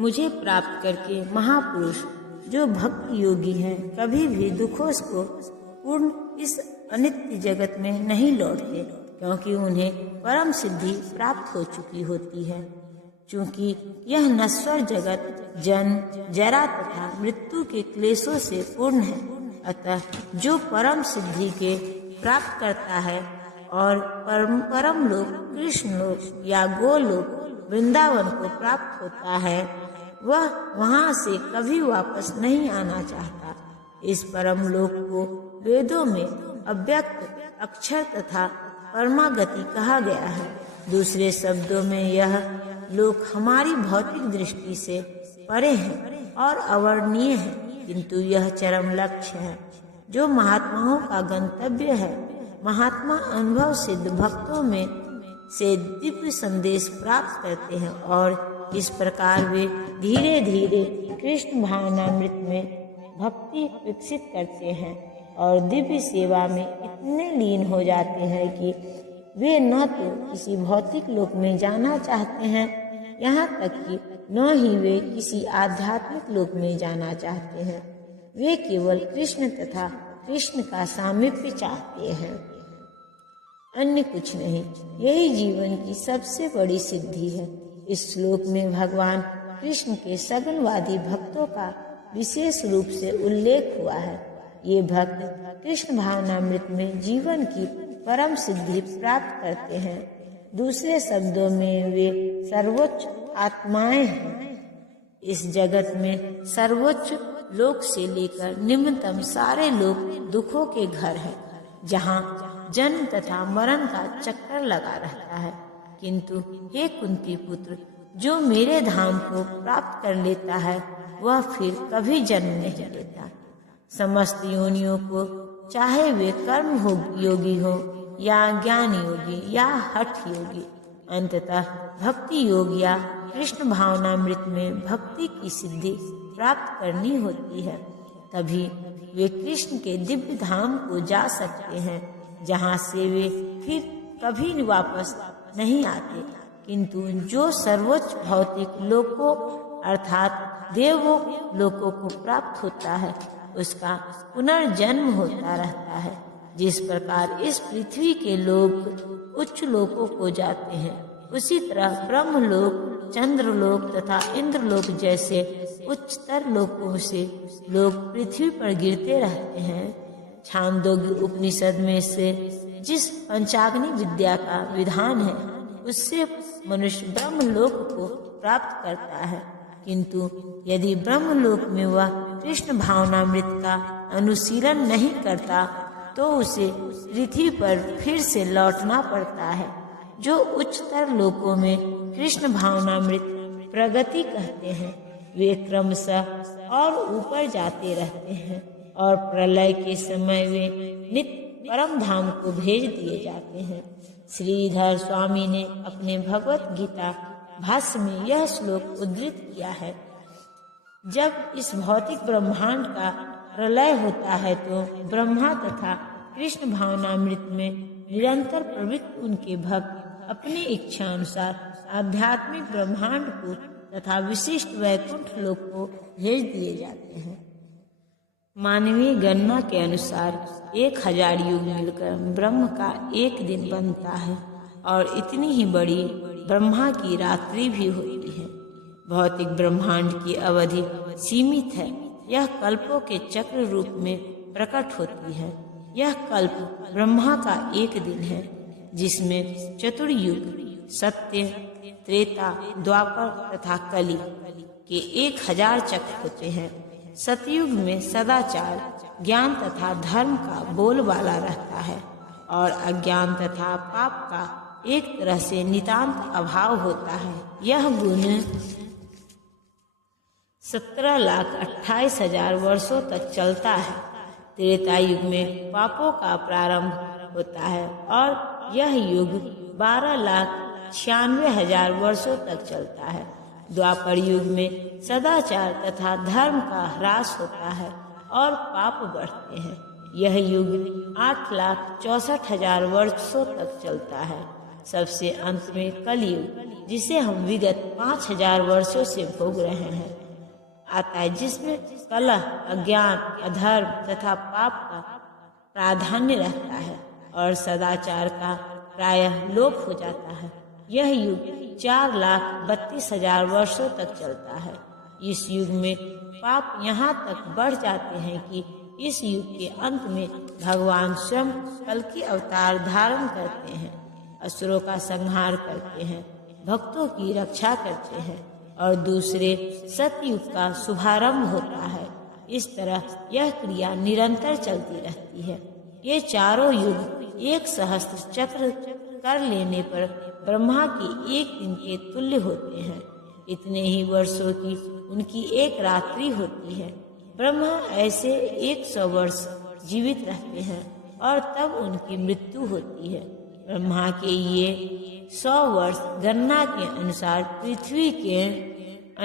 मुझे प्राप्त करके महापुरुष जो भक्त योगी हैं कभी भी दुखों को पूर्ण इस अनित्य जगत में नहीं लौटते, क्योंकि उन्हें परम सिद्धि प्राप्त हो चुकी होती है। चूँकि यह नश्वर जगत जन्म जरा तथा मृत्यु के क्लेशों से पूर्ण है, अतः जो परम सिद्धि के प्राप्त करता है और परम लोक कृष्ण लोक या गोलोक वृंदावन को प्राप्त होता है, वह वहाँ से कभी वापस नहीं आना चाहता। इस परम लोक को वेदों में अव्यक्त अक्षर तथा परमागति कहा गया है। दूसरे शब्दों में यह लोक हमारी भौतिक दृष्टि से परे है और अवर्णनीय है, किंतु यह चरम लक्ष्य है जो महात्माओं का गंतव्य है। महात्मा अनुभव सिद्ध भक्तों में से दिव्य संदेश प्राप्त करते हैं और इस प्रकार वे धीरे धीरे कृष्ण भावनामृत में भक्ति विकसित करते हैं और दिव्य सेवा में इतने लीन हो जाते हैं कि वे न तो किसी भौतिक लोक में जाना चाहते हैं, यहाँ तक कि न ही वे किसी आध्यात्मिक लोक में जाना चाहते हैं। वे केवल कृष्ण तथा कृष्ण का सामीप्य चाहते हैं, अन्य कुछ नहीं। यही जीवन की सबसे बड़ी सिद्धि है। इस श्लोक में भगवान कृष्ण के सगुणवादी भक्तों का विशेष रूप से उल्लेख हुआ है। ये भक्त कृष्ण भावनामृत में जीवन की परम सिद्धि प्राप्त करते हैं। दूसरे शब्दों में वे सर्वोच्च आत्माएं हैं। इस जगत में सर्वोच्च लोक से लेकर निम्नतम सारे लोक दुखों के घर है, जहाँ जन्म तथा मरण का चक्कर लगा रहता है। किंतु हे कुंती पुत्र, जो मेरे धाम को प्राप्त कर लेता है वह फिर कभी जन्म नहीं लेता। समस्त योनियों को, चाहे वे कर्म योगी हो या ज्ञान योगी या हठ योगी, अंततः भक्ति योग या कृष्ण भावनामृत में भक्ति की सिद्धि प्राप्त करनी होती है। तभी वे कृष्ण के दिव्य धाम को जा सकते हैं, जहाँ से वे फिर कभी वापस नहीं आते। किंतु जो सर्वोच्च भौतिक लोकों अर्थात देवों लोकों को प्राप्त होता है, उसका पुनर्जन्म होता रहता है। जिस प्रकार इस पृथ्वी के लोक उच्च लोकों को जाते हैं, उसी तरह ब्रह्मलोक, चंद्रलोक तथा इंद्रलोक जैसे उच्चतर लोकों से लोग पृथ्वी पर गिरते रहते हैं। छांदोग्य उपनिषद में से जिस पंचाग्नि विद्या का विधान है, उससे मनुष्य ब्रह्मलोक को प्राप्त करता है। किंतु यदि ब्रह्मलोक में वह कृष्ण भावनामृत का अनुशीलन नहीं करता, तो उसे पृथ्वी पर फिर से लौटना पड़ता है। जो उच्चतर लोकों में कृष्ण भावनामृत प्रगति कहते हैं, वे क्रमशः और ऊपर जाते रहते हैं और प्रलय के समय वे नित्य परम धाम को भेज दिए जाते हैं। श्रीधर स्वामी ने अपने भगवत गीता भाष्य में यह श्लोक उद्धृत किया है। जब इस भौतिक ब्रह्मांड का प्रलय होता है, तो ब्रह्मा तथा कृष्ण भावनामृत में निरंतर प्रवृत्त उनके भक्त अपनी इच्छा अनुसार आध्यात्मिक ब्रह्मांड को तथा विशिष्ट वैकुंठ लोक को भेज दिए जाते हैं। मानवीय गणना के अनुसार 1000 युग मिलकर ब्रह्म का एक दिन बनता है और इतनी ही बड़ी ब्रह्मा की रात्रि भी होती है। भौतिक ब्रह्मांड की अवधि सीमित है। यह कल्पों के चक्र रूप में प्रकट होती है। यह कल्प ब्रह्मा का एक दिन है, जिसमें चतुर्युग सत्य, त्रेता, द्वापर तथा कली के 1000 चक्र होते हैं। सतयुग में सदाचार, ज्ञान तथा धर्म का बोलबाला रहता है और अज्ञान तथा पाप का एक तरह से नितांत अभाव होता है। यह गुण 17,28,000 वर्षों तक चलता है। त्रेता युग में पापों का प्रारंभ होता है और यह युग 12,96,000 वर्षों तक चलता है। द्वापर युग में सदाचार तथा धर्म का ह्रास होता है और पाप बढ़ते हैं। यह युग 8,64,000 वर्षों तक चलता है सबसे अंत में कलयुग, जिसे हम विगत 5000 वर्षों से भोग रहे हैं, आता है, जिसमें कलह, अज्ञान, अधर्म तथा पाप का प्राधान्य रहता है और सदाचार का प्रायः लोप हो जाता है। यह युग 4,32,000 वर्षों तक चलता है। इस युग में पाप यहाँ तक बढ़ जाते हैं कि इस युग के अंत में भगवान स्वयं कल्कि अवतार धारण करते हैं, असुरों का संहार करते हैं, भक्तों की रक्षा करते हैं और दूसरे सतयुग का शुभारंभ होता है। इस तरह यह क्रिया निरंतर चलती रहती है। ये चारों युग 1 सहस्त्र चक्र कर लेने पर ब्रह्मा की एक दिन के तुल्य होते हैं। इतने ही वर्षों की उनकी एक रात्रि होती है। ब्रह्मा ऐसे 100 वर्ष जीवित रहते हैं और तब उनकी मृत्यु होती है। ब्रह्मा के ये 100 वर्ष गणना के अनुसार पृथ्वी के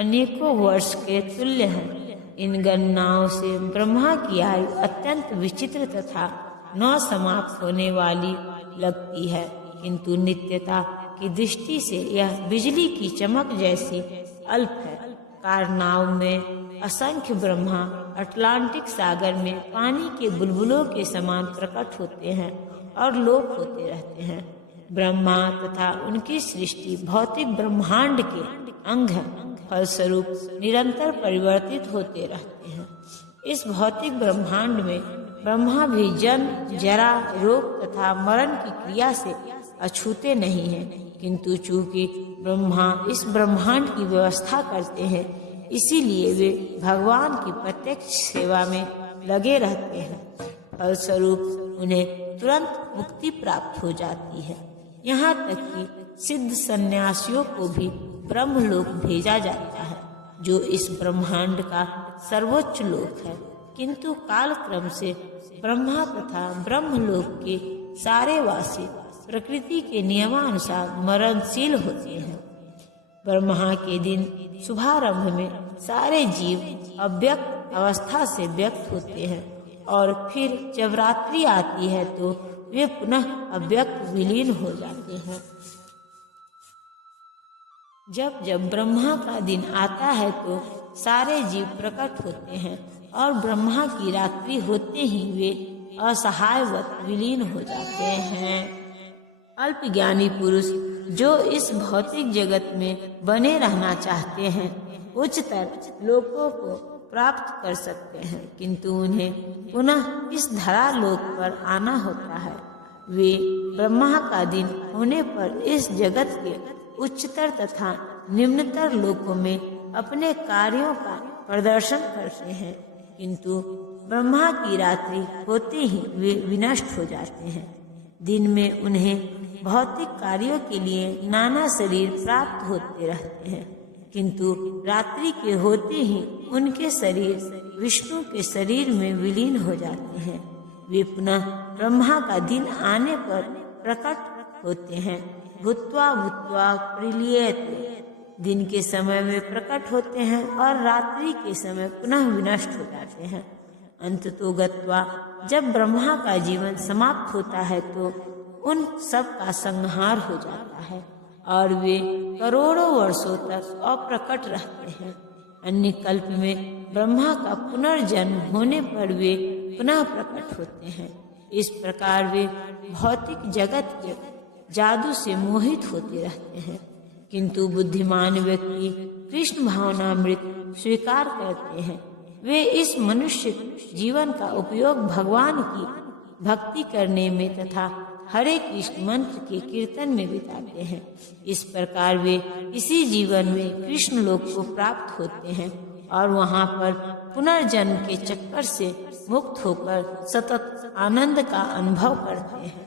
अनेकों वर्ष के तुल्य हैं। इन गणनाओं से ब्रह्मा की आयु अत्यंत विचित्र तथा न समाप्त होने वाली लगती है, किंतु नित्यता की दृष्टि से यह बिजली की चमक जैसी अल्प है। कारनाव में असंख्य ब्रह्मा अटलांटिक सागर में पानी के बुलबुलों के समान प्रकट होते हैं और लोप होते रहते हैं। ब्रह्मा तथा उनकी सृष्टि भौतिक ब्रह्मांड के अंग है, फलस्वरूप निरंतर परिवर्तित होते रहते हैं। इस भौतिक ब्रह्मांड में ब्रह्मा भी जन्म, जरा, रोग तथा मरण की क्रिया से अछूते नहीं हैं, किंतु चूंकि ब्रह्मा इस ब्रह्मांड की व्यवस्था करते हैं, इसीलिए वे भगवान की प्रत्यक्ष सेवा में लगे रहते हैं। फलस्वरूप उन्हें तुरंत मुक्ति प्राप्त हो जाती है। यहाँ तक कि सिद्ध सन्यासियों को भी ब्रह्मलोक भेजा जाता है, जो इस ब्रह्मांड का सर्वोच्च लोक है। किंतु कालक्रम से ब्रह्मा तथा ब्रह्मलोक के सारे वासी प्रकृति के नियमानुसार मरणशील होते हैं। ब्रह्मा के दिन शुभारंभ में सारे जीव अव्यक्त अवस्था से व्यक्त होते हैं और फिर जब रात्रि आती है तो वे पुनः अव्यक्त विलीन हो जाते हैं। जब जब ब्रह्मा का दिन आता है तो सारे जीव प्रकट होते हैं और ब्रह्मा की रात्रि होते ही वे असहायवत विलीन हो जाते हैं। अल्पज्ञानी पुरुष जो इस भौतिक जगत में बने रहना चाहते हैं, उच्चतर लोकों को प्राप्त कर सकते हैं, किंतु उन्हें पुनः इस धरा लोक पर आना होता है। वे ब्रह्मा का दिन होने पर इस जगत के उच्चतर तथा निम्नतर लोकों में अपने कार्यों का प्रदर्शन करते हैं, किंतु ब्रह्मा की रात्रि होते ही वे विनष्ट हो जाते हैं। दिन में उन्हें भौतिक कार्यों के लिए नाना शरीर प्राप्त होते रहते हैं, किंतु रात्रि के होते ही उनके शरीर विष्णु के शरीर में विलीन हो जाते हैं। वे पुनः ब्रह्मा का दिन आने पर प्रकट होते हैं। भूत्वा भूत्वा प्रलीयते, दिन के समय में प्रकट होते हैं और रात्रि के समय पुनः विनष्ट हो जाते हैं। अंततो गत्वा, जब ब्रह्मा का जीवन समाप्त होता है तो उन सब का संहार हो जाता है और वे करोड़ों वर्षों तक अप्रकट रहते हैं। अन्य कल्प में ब्रह्मा का पुनर्जन्म होने पर वे पुनः प्रकट होते हैं। इस प्रकार वे भौतिक जगत के जादू से मोहित होते रहते हैं, किंतु बुद्धिमान व्यक्ति कृष्ण भावनामृत स्वीकार करते हैं। वे इस मनुष्य जीवन का उपयोग भगवान की भक्ति करने में तथा हरे कृष्ण मंत्र के कीर्तन में बिताते हैं। इस प्रकार वे इसी जीवन में कृष्ण लोक को प्राप्त होते हैं और वहाँ पर पुनर्जन्म के चक्कर से मुक्त होकर सतत आनंद का अनुभव करते हैं।